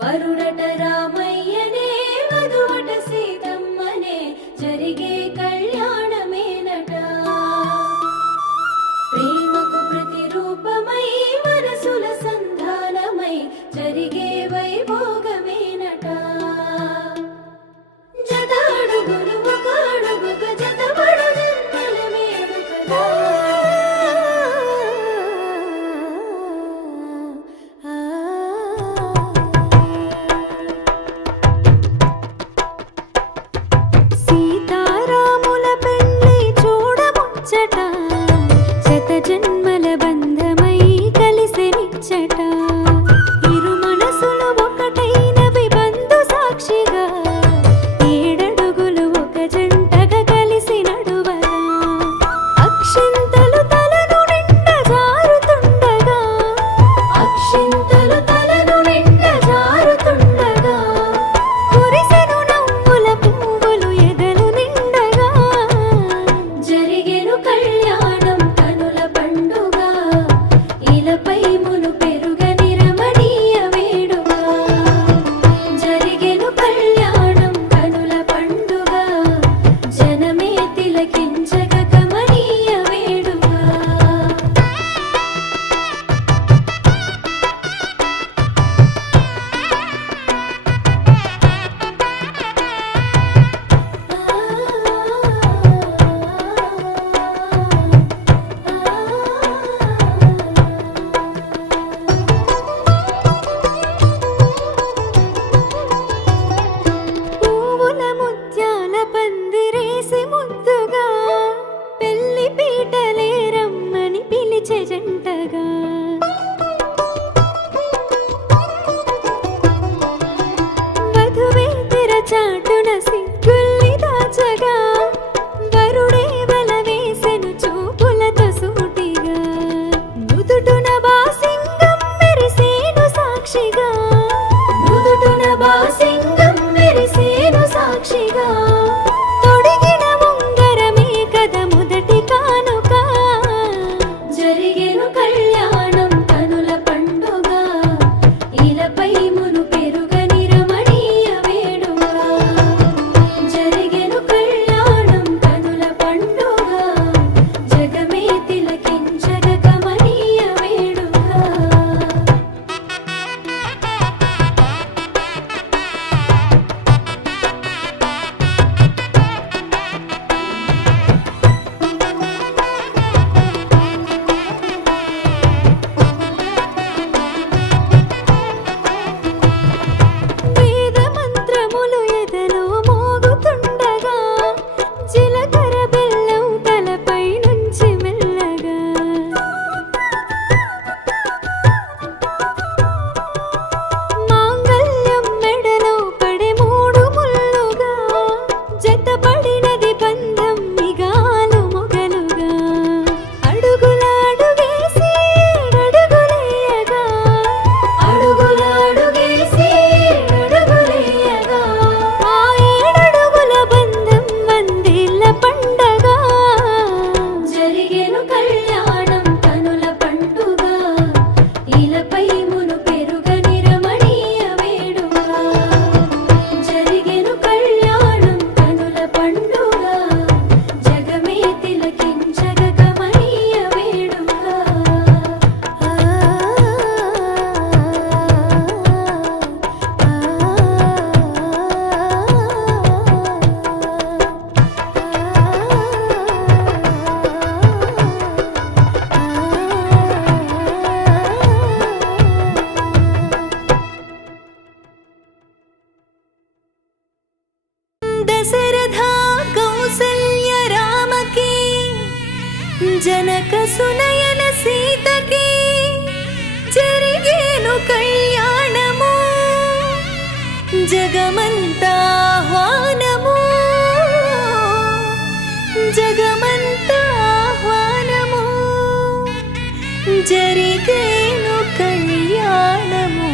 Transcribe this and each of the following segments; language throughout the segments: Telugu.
వరుడట రామయ్యనే వధువట సీతమ్మనే జరిగే కళ్యాణమేనట. ప్రేమకు ప్రతిరూపమై మనసుల సంధానమై జరిగే వైభోగమేనట. జత అడుగులు ఒక అడుగుక జతపడు జన్మల వేడుకగా. సీతారాముల పెళ్లి చూడముచ్చట, శత జన్మల బంధమై కలిసెనిచ్చట. ఇరు మనసులు ఒకటైనవి బంధు సాక్షిగా, ఏడడుగులు ఒక జంటగా కలిసి నడువగా. అక్షింతలు తలను నిండ జారుతుండగా, అక్షింతలు తలను నిండ జారుతుండగా, కురిసెను నవ్వుల పువ్వులు ఎదలు నిండగా. జరిగెను కళ్యాణం కనుల పండుగ, ఇలపై మును పెరుగని రమణీయ వేడుక. జరిగెను కళ్యాణం కనుల పండుగ, జనమే తిలకించగ కమనీయ వేడుక. పువ్వుల ముత్యాల పందిరేసి ముద్దుగా, పెళ్లి పీటలే రమ్మని పిలిచే జంటగా. వధువే తెరచాటున సిగ్గుల్ని దాచగా, వరుడే వల వేసెను చూపులతో సూటిగా. నుదుటున బాసింగం మెరిసేను సాక్షిగా, నుదుటున బాసింగం మెరిసేను సాక్షిగా, తొడిగిన ఉంగరమే కథ మొదటి కానుక. జరిగెను కళ్యాణం కనుల పండుగ, ఇలపై మును పెరుగని రమణీయ వేడుక. జరిగెను కళ్యాణం కనుల పండుగ, జగమే తిలకించగ కమనీయ వేడుక. వేద మంత్రములు ఎదలో మోగుతుండగా, జీలకర్ర బెల్లం తలపై నుంచి మెల్లగా. మాంగళ్యం మెడలో పడే మూడు ముల్లుగా, జతపడినది బంధం మిగాలు మొగలుగా. అడుగుల అడుగేసి అడుగులేయగా, అడుగుల అడుగేసి అడుగులేయగా, ఆ ఏడడుగుల బంధం వందేళ్ల పండగ. జరిగెను కళ్యాణం కనుల పండుగ, ఇలపై మును పెరుగని రమణీయ వేడుక. జరిగెను కళ్యాణం కనుల పండుగ, జగమే తిలకించగ కమనీయ వేడుక. దశరథ కౌసల్య రామకి, జనక సునయన సీతకి జరిగేను కళ్యాణము. జగమంతా ఆహ్వానము, జగమంతా ఆహ్వానము. జరిగేను కళ్యాణము.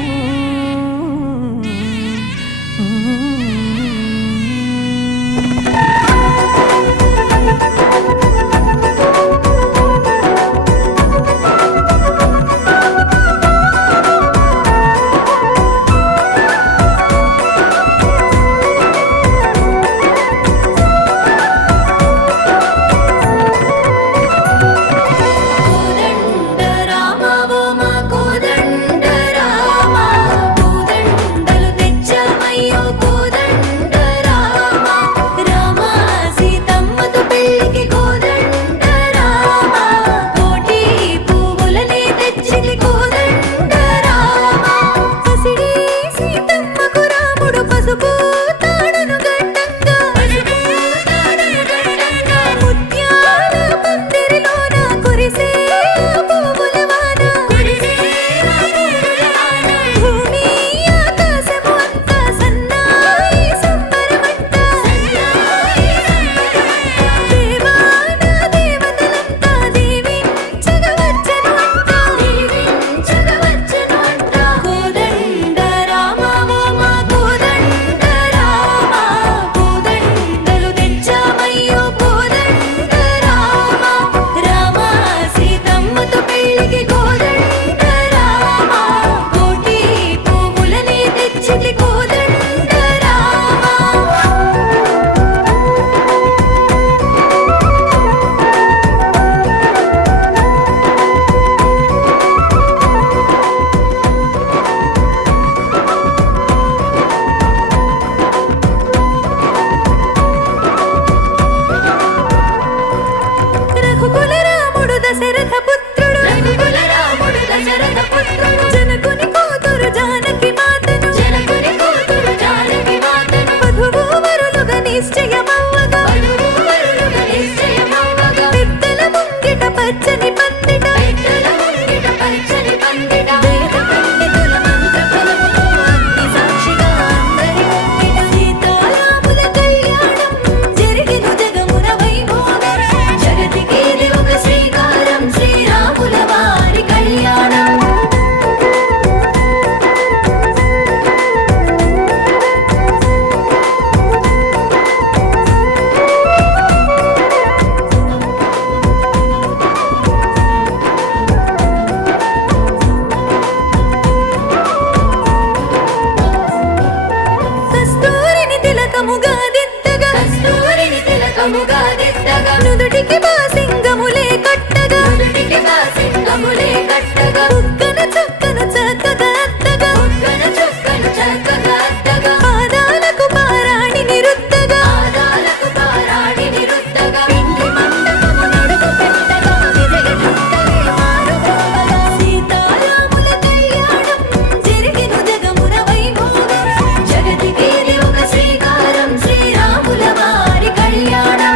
నుదిటికి బాసింగములే కట్టగా నుదుటికి బాసింగములే కట్టగా బుగ్గన చుక్కను చక్కగా అత్తగా బుగ్గన చుక్కను చక్కగా అద్దగా పాదాలకు పారాణిని రుద్దగా పాదాలకు పారాణిని రుద్దగా పిండి మండపము నడుము పెట్టగా విజయ ఢంకలే మారుమోగగా సీతారాముల కళ్యాణం జరిగెను జగమున వైభోగం జగతికి ఇది ఒక శ్రీకారం శ్రీరాముల వారి కళ్యాణం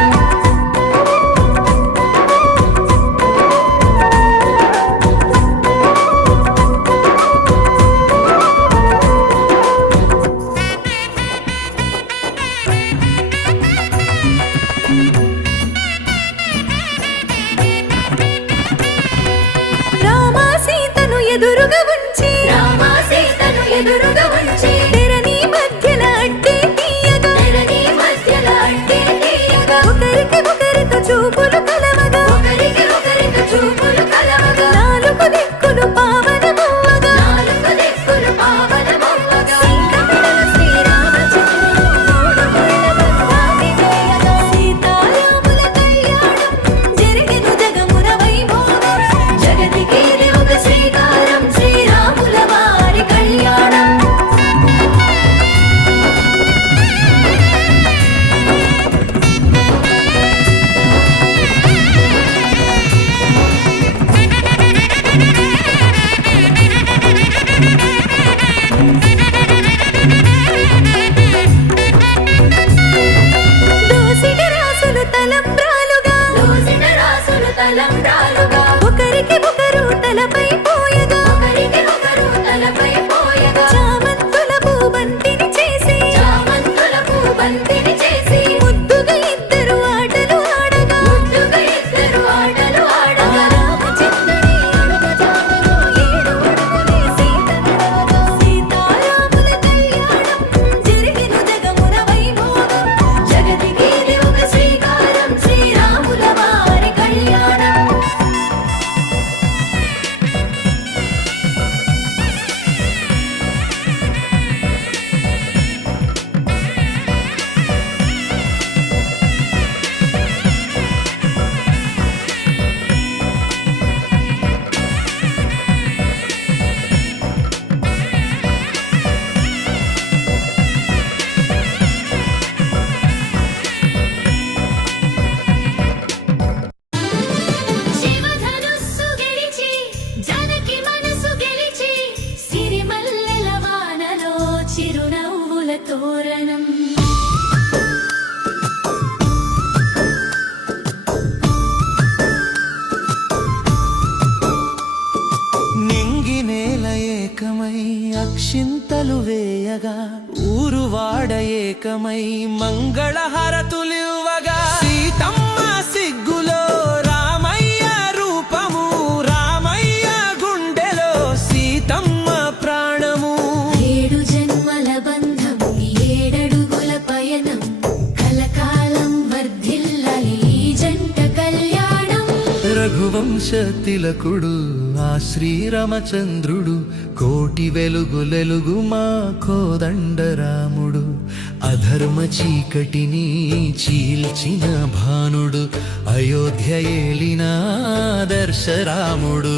రామ సీతను ఎదురుగా ఉంచి రామ సీతను ఎదురుగా ఉంచి తెరని మధ్యల అడ్డే తీయగా తెరని మధ్యల అడ్డే తీయగా ఒకరికి ఒకరితో చూపులు కలవగా ఒకరికి ఒకరితో చూపులు కలవగా నాలుగు దిక్కులు పావనమవ్వగా నాలుగు దిక్కులు పావనమవ్వగా సింగమెడల శ్రీరామచంద్రుడు మూడు ముళ్ళ బంధాన్ని వేయగా సీతారాముల కళ్యాణం జరిగెను జగమున వైభోగం జగతికి ఇది ఒక శ్రీకారం శ్రీరాముల వారి కళ్యాణం దోసిటి రాసులు తలంబ్రాలుగా దోసిన రాసులు తలంబ్రాలుగా ఒకరికి ఒకరు తలపై పోయగా ఒకరికి ఒకరు తలపై పోయగా చామంతుల పూబంతిని చేసి చామంతుల పూబంతిని చేసి ముద్దుగా ఇద్దరు ఆటలు ఆడగా ముద్దుగా ఇద్దరు ఆటలు ఆడగా రామచంద్రుని అడుగ జాడలో 7 అడుగులే సీత నడవగా సీతారాముల కళ్యాణం జరిగెను జగమున వైభోగం జగతికి ఇది ఒక శ్రీకారం శ్రీరాముల వారి కళ్యాణం శివధనుస్సు గెలిచి జనకి మనసు గెలిచి సిరిమల్లెల వానలో చిరునవ్వుల తోరణం నింగి నేల ఏకమై అక్షింతలు వేయగా ఊరువాడ ఏకమై మంగళహారతులివ్వగా సీతమ్మ సిగ్గులో రామయ్య రూపము రామయ్య గుండెలో సీతమ్మ ప్రాణము 7 జన్మల బంధం 7 అడుగుల పయనం కలకాలం వర్ధిల్లాలి ఈ జంట కళ్యాణం రఘువంశ తిలకుడు ఆ శ్రీరామచంద్రుడు కోటి వెలుగులెలుగు మా కోదండరాముడు అధర్మ చీకటిని చీల్చిన భానుడు అయోధ్య ఏలిన ఆదర్శరాముడు